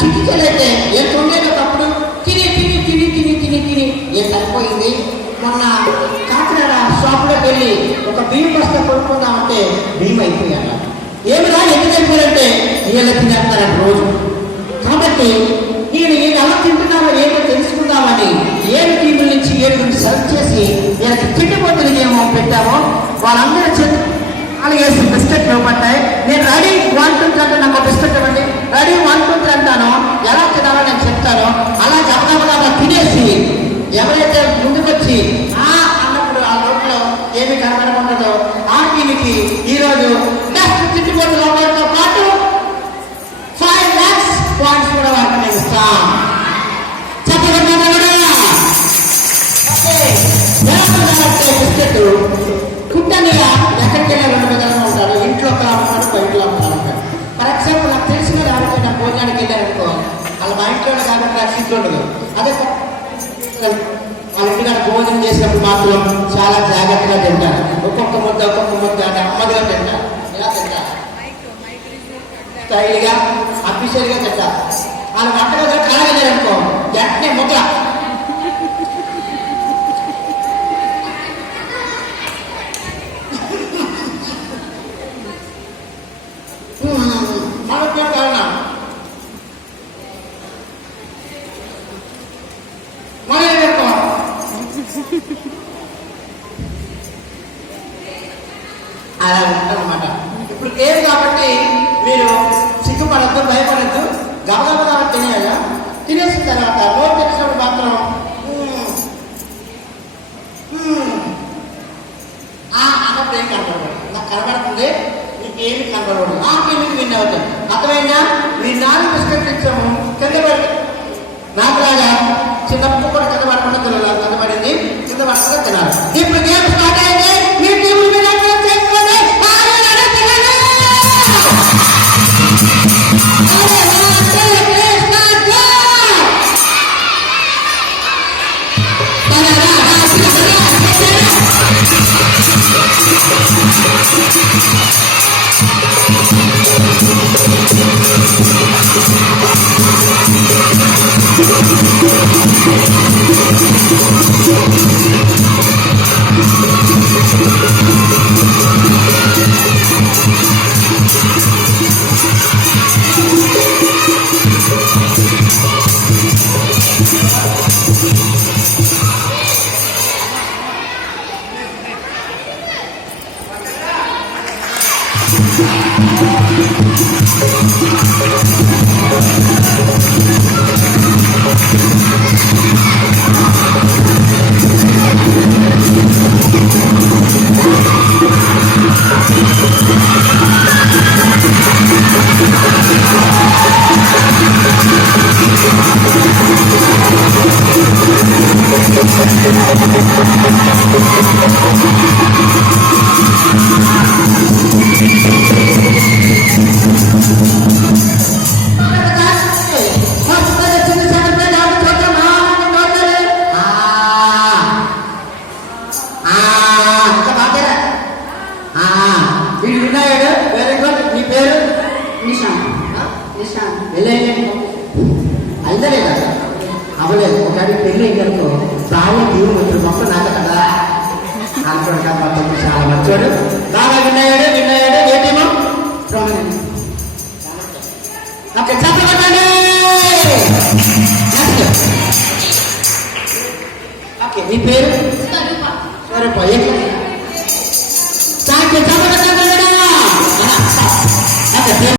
చిటికలైతే ఎంత ఉండేదో అప్పుడు తిని తిని తిని తిని తిని తిని ఎంత అయిపోయింది. మొన్న కాకినాడ షాప్లోకి వెళ్ళి ఒక బియ్యం బస్తా కొనుక్కుందామంటే బియ్యం అయిపోయాను. ఏమిరా ఎందుకు అయిపోయారంటే వీళ్ళ తినేస్తారని రోజు. కాబట్టి నేను ఏది ఎలా తింటున్నారో ఏమో తెలుసుకుందామని 7 టీముల నుంచి 7 సర్వ్ చేసి వీళ్ళకి తిండిపోతులు ఏమో పెట్టామో వాళ్ళందరూ చేతి అలాగేసి బిస్కెట్లు ఇవ్వబడ్డాయి. నేను రెడీ 1 2 3 అంటే నాకు బిస్కెట్ ఇవ్వండి, రెడీ 1 2 3 అంటాను. ఎలా తినాలో నేను చెప్తాను. అలా గబగబగా తినేసి ఎవరైతే ముందుకొచ్చి అన్నప్పుడు ఆ లోపల ఏమి కనబడకుంటుందో ఆ టీంకి ఈరోజు బెస్ట్ తిండిపోతులు అవ్వడంతో పాటు 5 lakhs పాయింట్స్ కూడా వాటిని ఇస్తాం. బిస్కెట్ కుట్టని ఎక్కడికి వెళ్ళి 2 విధాలుగా ఉంటారు. ఇంట్లో ఒక అమ్ముతారు, బయటలో అమ్ముతారు. ఫర్ ఎగ్జాంపుల్ నాకు తెలిసిన ఎవరికైనా భోజనానికి వెళ్ళారనుకో వాళ్ళ మా ఇంట్లోనే కాబట్టి నాకు సిద్ధి ఉండదు. అదే వాళ్ళ ఇంటికాడ భోజనం చేసినప్పుడు మాత్రం చాలా జాగ్రత్తగా తింటారు. ఒక్కొక్క ముద్ద అంటే అమ్మదిగా తింటారు. ఇలా తింటారు, స్టైల్గా అఫీషియల్గా తింటారు. వాళ్ళు వంటగా కాగలేరనుకో వెంటనే ముద్ద అలా ఉంటారన్నమాట. ఇప్పుడు ఏది కాబట్టి మీరు సిగ్గుపడద్దు, భయపడద్దు, గబగబగా తినేయాల. తినేసిన తర్వాత నోట్ తెలిసినప్పుడు మాత్రం అన్నప్పుడు ఏం కనపడదు. నాకు కనబడుతుంది, మీకు ఏమి కనపడదు. మీకు విన్ అవుతాయి. అర్థమైందా? మీ 4 బిస్కెట్లు ఇచ్చాము, కింద పడి నాకు రాగా చిన్న ముక్క కూడా కింద పడకుండా తినాలి. కింద పడింది, కింద పడకుండా తినాలి. ఇప్పుడు గేమ్ స్టార్ట్ అయింది. మీ టీముల మీద చేసుకోండి. అయితలేదా? అవ్వలేదు. ఒకటి పెళ్ళి అయ్యారుకో బాగా దీవు మిత్రుడు మొత్తం నాకు కదా అనుకోండి. మొత్తం చాలా మంచోడు. బాగా విన్నాయాడు. ఏమో ఓకే, చెప్పండి. ఓకే, మీ పేరు? స్వరూప. Thank you. చెప్పండి.